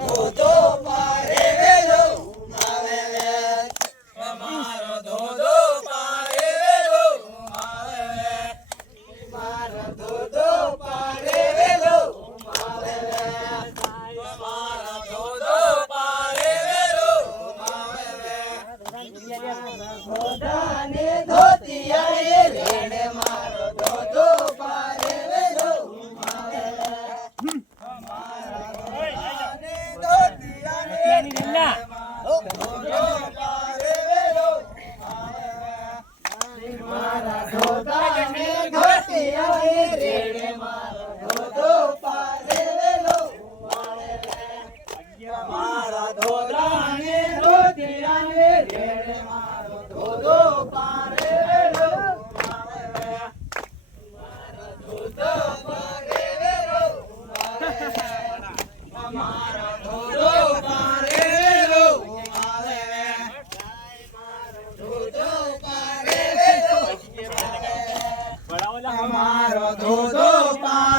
ધોધો પારે વેલો આવે રે મારો ધોધો પારે વેલો આવે રે મારો ધોધો પારે વેલો આવે રે મારો ધોધો પારે વેલો આવે રે ધોધાને ધોતિયા રેડ મારો ધોધો પારે વેલો આવે રે મારા ધોધાને ધોતિયા રેડ મારો ધોધો પારે વેલો આવે રે મારા ધોધાને ધોતિયા રેડ મારો ધોધો પારે વેલો આવે રે મારા ધોધો પારે વેલો આવે રે મારા ધોધો પારે વેલો આવે રે મારો ધોધો પારે વેલો મારો ધોધો પારે